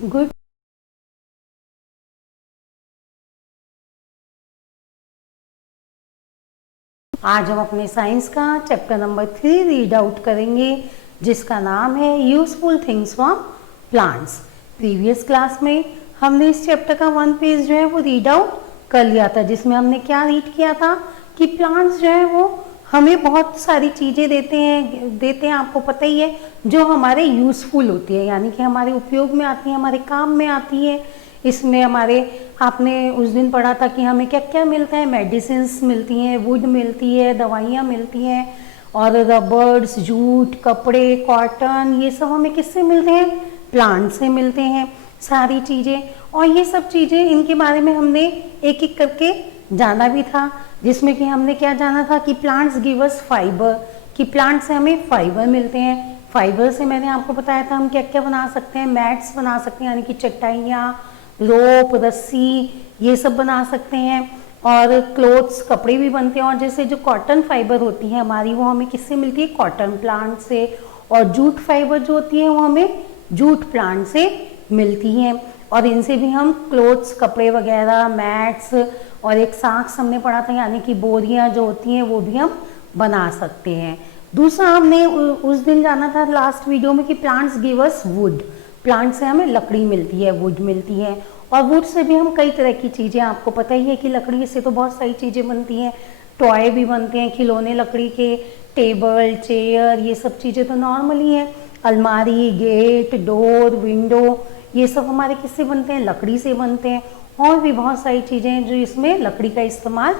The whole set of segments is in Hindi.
गुड। आज हम अपने साइंस का चैप्टर नंबर 3 रीड आउट करेंगे, जिसका नाम है useful things from plants. Previous class में हमने इस चैप्टर का 1 पेज जो है वो रीड आउट कर लिया था, जिसमें हमने क्या रीड किया था कि प्लांट्स जो है वो हमें बहुत सारी चीज़ें देते हैं, आपको पता ही है, जो हमारे यूजफुल होती है, यानी कि हमारे उपयोग में आती है, हमारे काम में आती है। इसमें हमारे आपने उस दिन पढ़ा था कि हमें क्या क्या मिलता है, मेडिसिन्स मिलती हैं, वुड मिलती है, दवाइयाँ मिलती हैं, और रबर्स, जूट, कपड़े, कॉटन, ये सब हमें किससे मिलते हैं, प्लांट से मिलते हैं सारी चीज़ें। और ये सब चीज़ें, इनके बारे में हमने एक एक करके जाना भी था, जिसमें कि हमने क्या जाना था कि प्लांट्स गिव अस फाइबर, कि प्लांट से हमें फाइबर मिलते हैं। फाइबर से मैंने आपको बताया था हम क्या क्या बना सकते हैं, मैट्स बना सकते हैं, यानी कि चटाइयाँ, रोप, रस्सी, ये सब बना सकते हैं, और क्लोथ्स, कपड़े भी बनते हैं। और जैसे जो कॉटन फाइबर होती है हमारी, वो हमें किससे मिलती है, कॉटन प्लांट से। और जूट फाइबर जो होती है वो हमें जूट प्लांट से मिलती हैं, और इनसे भी हम क्लोथ्स, कपड़े वगैरह, मैट्स, और एक साक्स हमने पढ़ा था, यानी कि बोरियां जो होती हैं वो भी हम बना सकते हैं। दूसरा हमने उस दिन जाना था लास्ट वीडियो में कि plants give us would, plant से हमें लकड़ी मिलती है, वुड मिलती है। और वुड से भी हम कई तरह की चीज़ें, आपको पता ही है कि लकड़ी से तो बहुत सारी चीज़ें बनती हैं, टॉय भी बनते हैं, खिलौने लकड़ी के, टेबल, चेयर, ये सब चीज़ें तो नॉर्मल ही है। अलमारी, गेट, डोर, विंडो, ये सब हमारे किससे बनते हैं, लकड़ी से बनते हैं। और भी बहुत सारी चीज़ें हैं जो इसमें लकड़ी का इस्तेमाल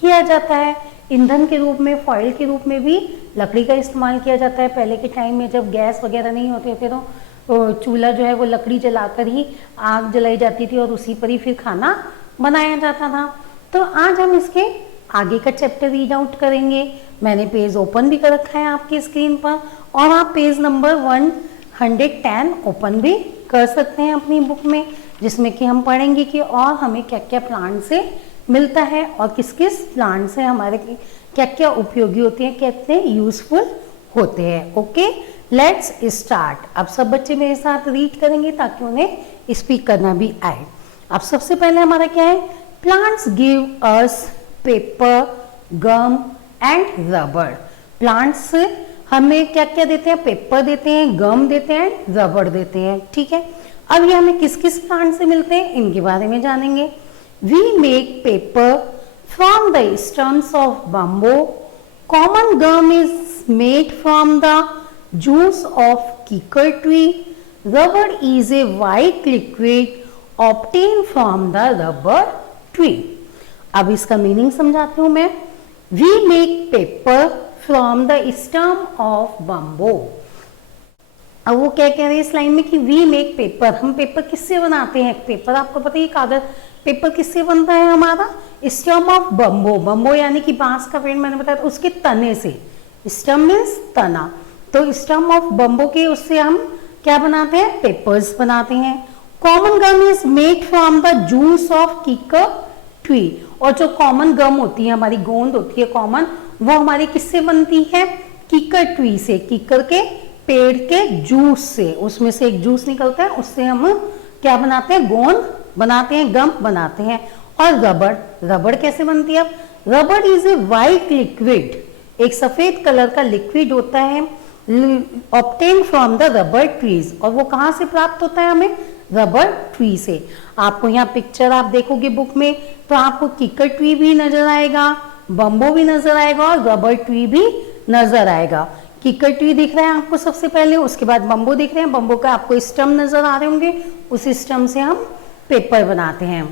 किया जाता है। ईंधन के रूप में, फॉइल के रूप में भी लकड़ी का इस्तेमाल किया जाता है। पहले के टाइम में जब गैस वगैरह नहीं होते थे तो चूल्हा जो है वो लकड़ी जलाकर ही आग जलाई जाती थी, और उसी पर ही फिर खाना बनाया जाता था। तो आज हम इसके आगे का चैप्टर रीड आउट करेंगे। मैंने पेज ओपन भी कर रखा है आपकी स्क्रीन पर, और आप पेज नंबर 110 ओपन भी कर सकते हैं अपनी बुक में, जिसमें कि हम पढ़ेंगे कि और हमें क्या क्या प्लांट से मिलता है, और किस किस प्लांट से हमारे क्या क्या उपयोगी होती हैं, कितने यूजफुल होते हैं। Okay, let's start. अब सब बच्चे मेरे साथ रीड करेंगे ताकि उन्हें स्पीक करना भी आए। अब सबसे पहले हमारा क्या है, plants give us paper, gum and rubber. Plants हमें क्या क्या देते हैं, पेपर देते हैं, गम देते हैं, रबर देते हैं। ठीक है, अब ये हमें किस किस प्लांट से मिलते हैं इनके बारे में जानेंगे। We make paper from the stems of bamboo. Common gum is made from the juice of kikar tree. Rubber is a white liquid obtained from the rubber tree. अब इसका मीनिंग समझाती हूँ मैं। We make paper from the stem of bamboo. अब वो क्या कह रहे हैं इस लाइन में कि वी मेक पेपर, हम पेपर किससे बनाते हैं, पेपर आपको पता है कागज, पेपर किससे बनता है हमारा, स्टेम ऑफ बम्बो। बम्बो यानी कि बांस का पेड़, मैंने बताया उसके तने से, स्टेम मीन्स तना, तो स्टम ऑफ बम्बो के उससे हम क्या बनाते हैं, पेपर्स बनाते हैं। Common gum is made from the juice of kikar tree. और जो कॉमन गम होती है, हमारी गोंद होती है कॉमन, वो हमारी किससे बनती है, किकर ट्री से, किकर के पेड़ के जूस से, उसमें से एक जूस निकलता है, उससे हम क्या बनाते हैं, गोंद बनाते हैं, गम बनाते हैं। और रबड़, रबड़ कैसे बनती है, रबड़ इज ए वाइट लिक्विड, एक सफेद कलर का लिक्विड होता है, obtain from the rubber trees. और वो कहाँ से प्राप्त होता है हमें, रबर ट्री से। आपको यहाँ पिक्चर आप देखोगे बुक में तो आपको किकर ट्री भी नजर आएगा, बम्बो भी नजर आएगा, और रबर ट्री भी नजर आएगा। किकर ट्री दिख रहा है आपको सबसे पहले, उसके बाद बम्बो दिख रहे हैं, बम्बो का आपको स्टम नजर आ रहे होंगे, उस स्टम से हम पेपर बनाते हैं।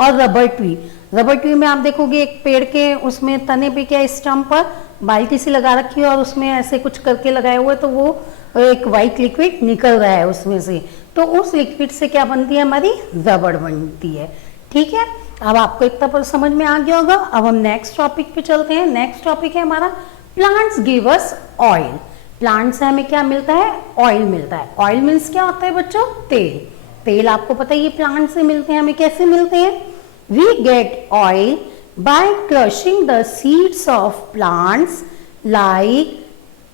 और रबर ट्री, रबर ट्री में आप देखोगे एक पेड़ के उसमें तने पे क्या, स्टम पर बाल्टी सी लगा रखी है, और उसमें ऐसे कुछ करके लगाए हुए, तो वो एक वाइट लिक्विड निकल रहा है उसमें से, तो उस लिक्विड से क्या बनती है, हमारी रबड़ बनती है। ठीक है, अब आपको इतना पर समझ में आ गया होगा। अब हम नेक्स्ट टॉपिक पे चलते हैं। नेक्स्ट टॉपिक है हमारा प्लांट्स गिव अस ऑयल। प्लांट से हमें क्या मिलता है, ऑयल मिलता है। ऑयल मीन्स क्या होता है बच्चों, तेल। तेल आपको पता है ये प्लांट से मिलते हैं। हमें कैसे मिलते हैं, we get oil by crushing the seeds of plants like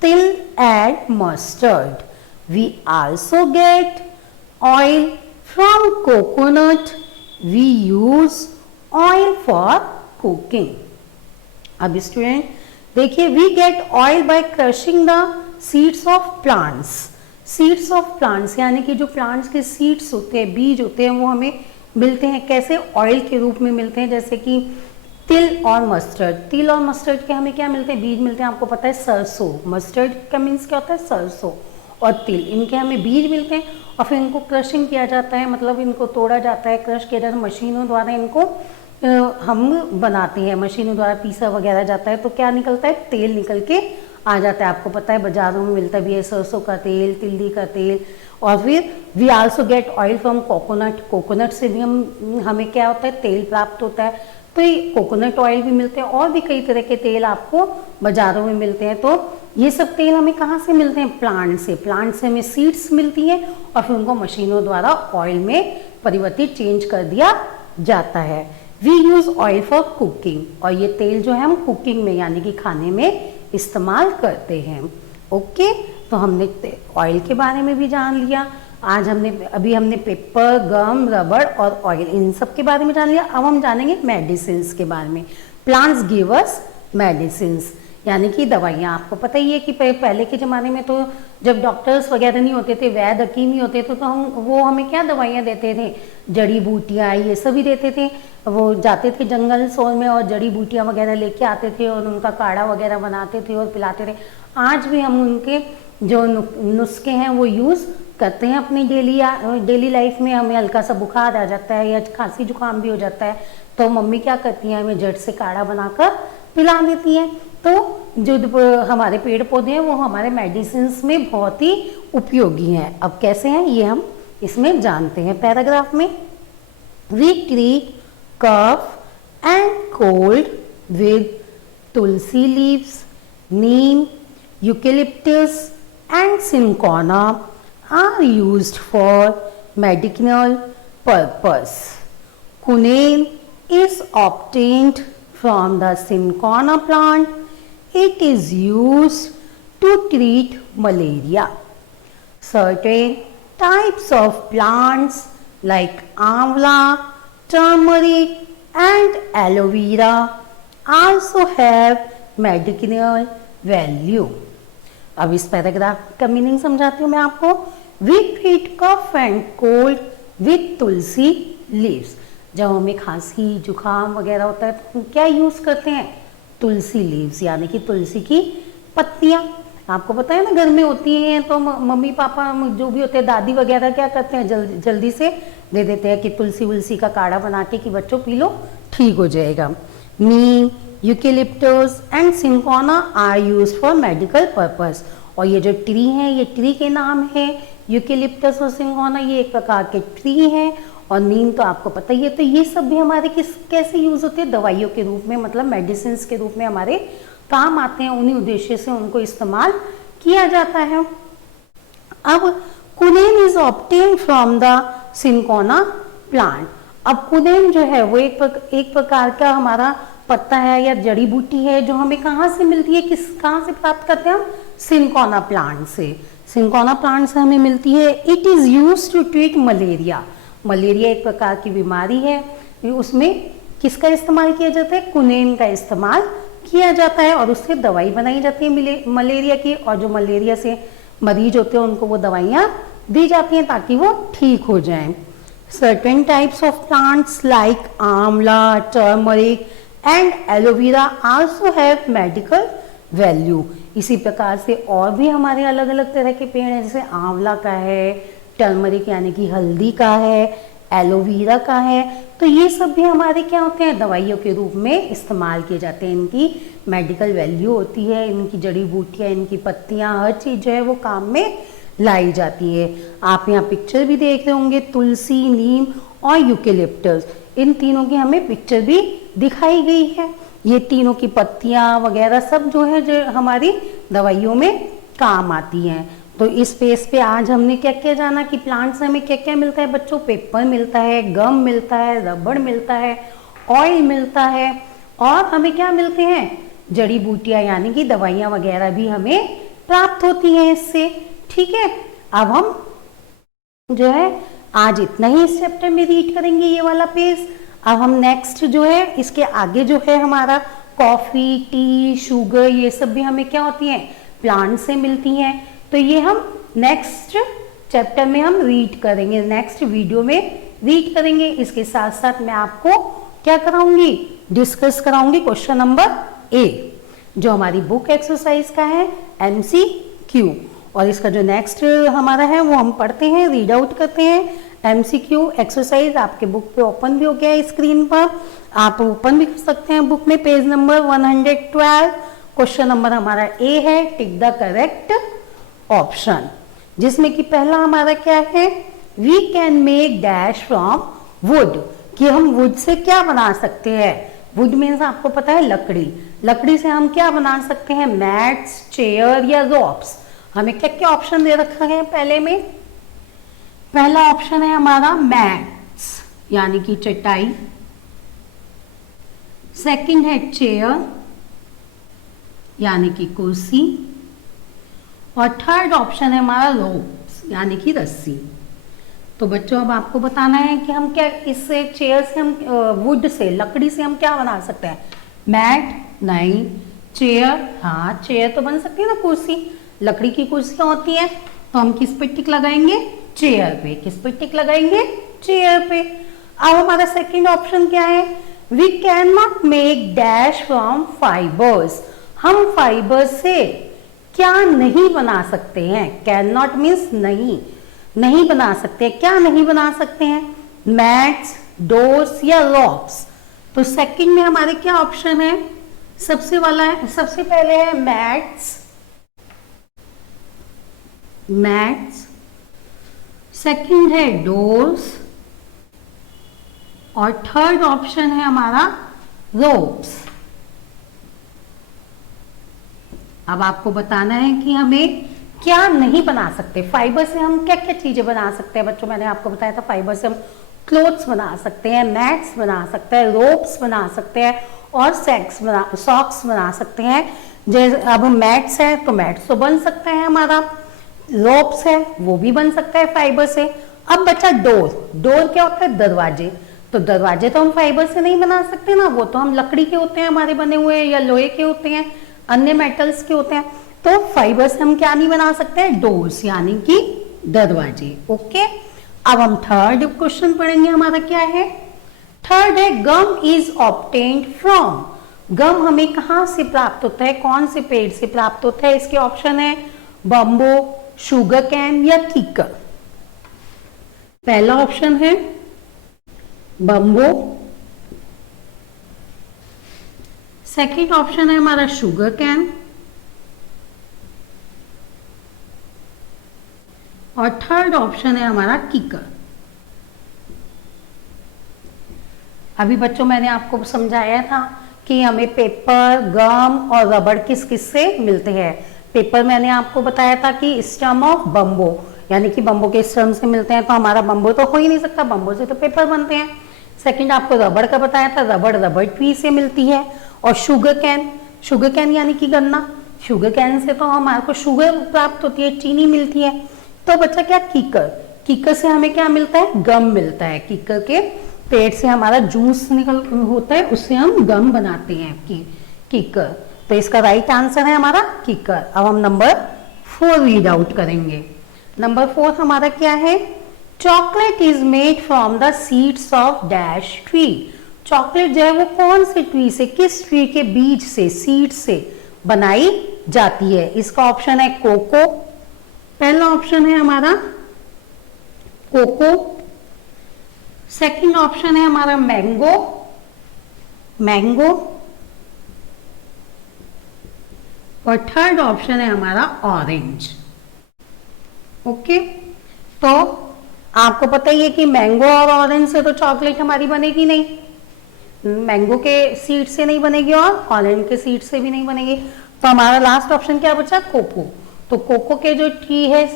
till and mustard. We also get oil from coconut we use oil for cooking. अब स्टूडेंट देखिए, we get oil by crushing the seeds of plants. Seeds of plants यानी कि जो प्लांट्स के सीड्स होते हैं, बीज होते हैं, वो हमें मिलते हैं कैसे? ऑयल के रूप में मिलते हैं। जैसे कि तिल और मस्टर्ड, तिल और मस्टर्ड के हमें क्या मिलते हैं? बीज मिलते हैं। आपको पता है सरसों, मस्टर्ड का मीन्स क्या होता है? सरसों। और तिल, इनके हमें बीज मिलते हैं और फिर इनको क्रशिंग किया जाता है, मतलब इनको तोड़ा जाता है, क्रश किया जाता है, मशीनों द्वारा इनको हम बनाते हैं, मशीनों द्वारा पीसा वगैरह जाता है, तो क्या निकलता है? तेल निकल के आ जाता है। आपको पता है बाजारों में मिलता भी है सरसों का तेल, तिल्ली का तेल। और फिर we also get oil from coconut, coconut से भी हमें क्या होता है? तेल प्राप्त होता है। तो ये कोकोनट ऑयल भी मिलते हैं और भी कई तरह के तेल आपको बाजारों में मिलते हैं। तो ये सब तेल हमें कहाँ से मिलते हैं? प्लांट से। प्लांट से हमें सीड्स मिलती हैं और फिर उनको मशीनों द्वारा ऑयल में परिवर्तित चेंज कर दिया जाता है। We use oil for cooking, और ये तेल जो है हम कुकिंग में यानी कि खाने में इस्तेमाल करते हैं। ओके, तो हमने ऑयल के बारे में भी जान लिया। आज हमने पेपर, गम, रबड़ और ऑयल, इन सब के बारे में जान लिया। अब हम जानेंगे मेडिसिन्स के बारे में। प्लांट्स गिव अस मेडिसिन्स, यानी कि दवाइयाँ। आपको पता ही है कि पहले के ज़माने में तो जब डॉक्टर्स वगैरह नहीं होते थे, वैद्य हकीम ही होते थे, तो वो हमें क्या दवाइयाँ देते थे? जड़ी बूटियाँ, ये सभी देते थे। वो जाते थे जंगल सोल में और जड़ी बूटियाँ वगैरह लेके आते थे और उनका काढ़ा वगैरह बनाते थे और पिलाते थे। आज भी हम उनके जो नुस्खे हैं वो यूज़ करते हैं अपनी डेली लाइफ में। हमें हल्का सा बुखार आ जाता है या खांसी जुकाम भी हो जाता है, तो मम्मी क्या करती हैं? हमें जड़ से काढ़ा बनाकर पिला देती हैं। तो जो हमारे पेड़ पौधे हैं वो हमारे मेडिसिन्स में बहुत ही उपयोगी हैं। अब कैसे हैं ये हम इसमें जानते हैं पैराग्राफ में। We treat cough and cold with tulsi leaves, neem, eucalyptus and cinchona are used for medicinal purpose. Quinine is obtained from the cinchona plant. It is used to treat malaria. Certain types of plants like amla, turmeric and aloe vera also have medicinal value. अब इस पैराग्राफ का मीनिंग समझाती हूँ मैं आपको। We treat cough and cold with tulsi leaves. जब हमें खांसी जुकाम वगैरह होता है तो क्या यूज़ करते हैं? तुलसी लीव्स, यानी कि तुलसी की पत्तियाँ। आपको पता है ना, घर में होती हैं तो मम्मी पापा जो भी होते हैं, दादी वगैरह क्या करते हैं? जल्दी से दे देते हैं कि तुलसी वुलसी का काढ़ा बना के कि बच्चों पी लो, ठीक हो जाएगा। नीम, eucalyptus and cinchona are use for medical purpose. और ये जो ट्री हैं, ये ट्री के नाम है। यूकेलिप्टस और सिंकोना ये एक प्रकार के ट्री हैं, और नीम तो आपको पता ही है। तो ये सब भी हमारे कैसे यूज होते हैं? दवाइयों के रूप में, मतलब मेडिसिन के रूप में हमारे काम आते हैं। उन्हीं उद्देश्य से उनको इस्तेमाल किया जाता है। अब quinine is obtain from the cinchona plant. अब कुनेन जो है वो एक प्रकार का हमारा पत्ता है या जड़ी बूटी है, जो हमें कहाँ से मिलती है? कहाँ से प्राप्त करते हैं हम? सिंकोना प्लांट से। सिंकोना प्लांट से हमें मिलती है। It is use to treat malaria. Malaria एक प्रकार की बीमारी है, उसमें किसका इस्तेमाल किया जाता है? कुनेन का इस्तेमाल किया जाता है और उससे दवाई बनाई जाती है मलेरिया की। और जो मलेरिया से मरीज होते हैं उनको वो दवाइयाँ दी जाती हैं ताकि वो ठीक हो जाएं। Certain types of plants like आंवला, turmeric and aloe vera also have medical value. इसी प्रकार से और भी हमारे अलग अलग तरह के पेड़ हैं, जैसे आंवला का है, टर्मरिक यानी कि हल्दी का है, एलोवेरा का है। तो ये सब भी हमारे क्या होते हैं? दवाइयों के रूप में इस्तेमाल किए जाते हैं। इनकी मेडिकल वैल्यू होती है, इनकी जड़ी बूटियाँ, इनकी पत्तियाँ, हर चीज़ जो है वो काम में लाई जाती है। आप यहाँ पिक्चर भी देख रहे होंगे, तुलसी, नीम और यूकेलिप्टस, इन तीनों की हमें पिक्चर भी दिखाई गई है। ये तीनों की पत्तियाँ वगैरह सब जो है जो हमारी दवाइयों में काम आती हैं। तो इस पेज पे आज हमने क्या क्या जाना कि प्लांट से हमें क्या क्या मिलता है बच्चों? पेपर मिलता है, गम मिलता है, रबड़ मिलता है, ऑयल मिलता है, और हमें क्या मिलते हैं? जड़ी बूटियाँ यानी कि दवाइयाँ वगैरह भी हमें प्राप्त होती हैं इससे। ठीक है, अब हम जो है आज इतना ही इस चैप्टर में रीड करेंगे ये वाला पेज। अब हम नेक्स्ट जो है इसके आगे जो है हमारा कॉफी, टी, शुगर, ये सब भी हमें क्या होती हैं, प्लांट से मिलती हैं। तो ये हम नेक्स्ट चैप्टर में हम रीड करेंगे, नेक्स्ट वीडियो में रीड करेंगे। इसके साथ साथ मैं आपको क्या कराऊंगी, डिस्कस कराऊंगी क्वेश्चन नंबर ए, जो हमारी बुक एक्सरसाइज का है MCQ। और इसका जो नेक्स्ट हमारा है वो हम पढ़ते हैं, रीड आउट करते हैं। MCQ एक्सरसाइज आपके बुक पे ओपन भी हो गया है स्क्रीन पर, आप ओपन भी कर सकते हैं बुक में। पेज नंबर 112, क्वेश्चन नंबर हमारा ए है, टिक द करेक्ट ऑप्शन, जिसमें कि पहला हमारा क्या है, we can make dash from wood, कि हम वुड से क्या बना सकते हैं। वुड मीन्स आपको पता है लकड़ी, लकड़ी से हम क्या बना सकते हैं, मैट्स, चेयर या रोप्स। हमें क्या क्या ऑप्शन दे रखा है पहले में, पहला ऑप्शन है हमारा मैट्स यानी कि चटाई, सेकंड है चेयर यानी कि कुर्सी, और थर्ड ऑप्शन है हमारा रोप्स यानी कि रस्सी। तो बच्चों अब आपको बताना है कि हम क्या इससे, चेयर से हम, वुड से, लकड़ी से हम क्या बना सकते हैं, मैट नहीं, चेयर हाँ, चेयर तो बन सकती है ना, कुर्सी, लकड़ी की कुर्सियां होती है। तो हम किस पे टिक लगाएंगे, चेयर पे। किस पे टिक लगाएंगे, चेयर पे। अब हमारा सेकंड ऑप्शन क्या है, we can not make dash from fibres, हम फाइबर से क्या नहीं बना सकते हैं। कैन नॉट मीन्स नहीं, नहीं बना सकते, क्या नहीं बना सकते हैं, मैट्स, डोर्स या रॉक्स। तो सेकंड में हमारे क्या ऑप्शन है, सबसे वाला है, सबसे पहले है मैट्स, मैट्स, सेकंड है डोर्स, और थर्ड ऑप्शन है हमारा रोप्स। अब आपको बताना है कि हमें क्या नहीं बना सकते। फाइबर से हम क्या क्या चीजें बना सकते हैं बच्चों, मैंने आपको बताया था फाइबर से हम क्लोथ्स बना सकते हैं, मैट्स बना सकते हैं, रोप्स बना सकते हैं, और सॉक्स बना सकते हैं। जैसे अब मैट्स है तो मैट्स तो बन सकता है हमारा, रोप्स है वो भी बन सकता है फाइबर से। अब बचा डोर, डोर क्या होता है, दरवाजे। तो दरवाजे तो हम फाइबर से नहीं बना सकते ना, वो तो हम लकड़ी के होते हैं हमारे बने हुए, या लोहे के होते हैं, अन्य मेटल्स के होते हैं। तो फाइबर से हम क्या नहीं बना सकते हैं, डोर्स यानी कि दरवाजे। ओके, अब हम थर्ड क्वेश्चन पढ़ेंगे, हमारा क्या है, थर्ड है गम इज ऑब्टेन्ड फ्रॉम, गम हमें कहां से प्राप्त होता है, कौन से पेड़ से प्राप्त होता है। इसके ऑप्शन है बम्बो, शुगर कैन या कीकर। पहला ऑप्शन है बम्बो, सेकेंड ऑप्शन है हमारा शुगर कैन, और थर्ड ऑप्शन है हमारा कीकर। अभी बच्चों मैंने आपको समझाया था कि हमें पेपर, गम और रबड़ किस किस से मिलते हैं। पेपर मैंने आपको बताया था कि स्टम ऑफ बम्बो, यानी कि बम्बो के स्टम से मिलते हैं, तो हमारा बम्बो तो हो ही नहीं सकता, बम्बो से तो पेपर बनते हैं। सेकंड आपको रबड़ का बताया था, रबड़ ट्री से मिलती है। और शुगर कैन यानी कि गन्ना, शुगर कैन से तो हमारे को शुगर प्राप्त होती है, चीनी मिलती है। तो बच्चा क्या, कीकर से हमें क्या मिलता है, गम मिलता है। कीकर के पेड़ से हमारा जूस निकल होता है, उससे हम गम बनाते हैं कीकर। तो इसका राइट आंसर है हमारा कीकर। अब हम नंबर 4 रीड आउट करेंगे। नंबर 4 हमारा क्या है, chocolate is made from the seeds of dash tree. Chocolate जो है वो कौन से ट्री से, किस ट्री के बीज से, सीड से बनाई जाती है। इसका ऑप्शन है कोको, पहला ऑप्शन है हमारा कोको, सेकंड ऑप्शन है हमारा मैंगो, और थर्ड ऑप्शन है हमारा ऑरेंज। ओके, तो आपको पता ही है कि मैंगो और ऑरेंज से तो चॉकलेट हमारी बनेगी नहीं, मैंगो के सीड से नहीं बनेगी और ऑरेंज के सीड से भी नहीं बनेगी। तो हमारा लास्ट ऑप्शन क्या बचा, कोको। तो कोको के जो ट्री है,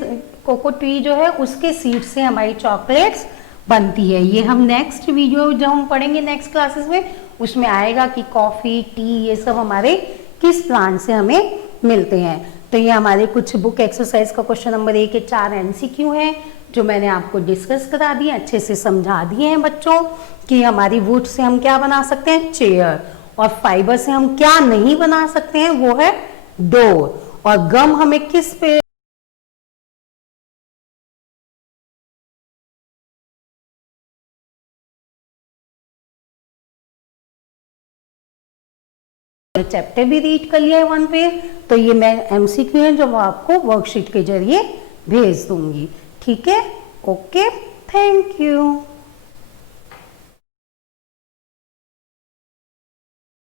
कोको ट्री जो है उसके सीड से हमारी चॉकलेट्स बनती है। ये हम नेक्स्ट वीडियो जब हम पढ़ेंगे नेक्स्ट क्लासेस में, उसमें आएगा कि कॉफी, टी, ये सब हमारे किस प्लांट से हमें मिलते हैं। तो ये हमारे कुछ बुक एक्सरसाइज का क्वेश्चन नंबर 1 के 4 MCQ हैं, जो मैंने आपको डिस्कस करा दिए, अच्छे से समझा दिए हैं बच्चों कि हमारी वुड से हम क्या बना सकते हैं, चेयर, और फाइबर से हम क्या नहीं बना सकते हैं, वो है डोर। और गम हमें किस पे चैप्टर भी रीड कर लिया है 1 पे, तो ये मैं एमसीक्यू है जो मैं आपको वर्कशीट के जरिए भेज दूंगी। ठीक है, ओके, थैंक यू।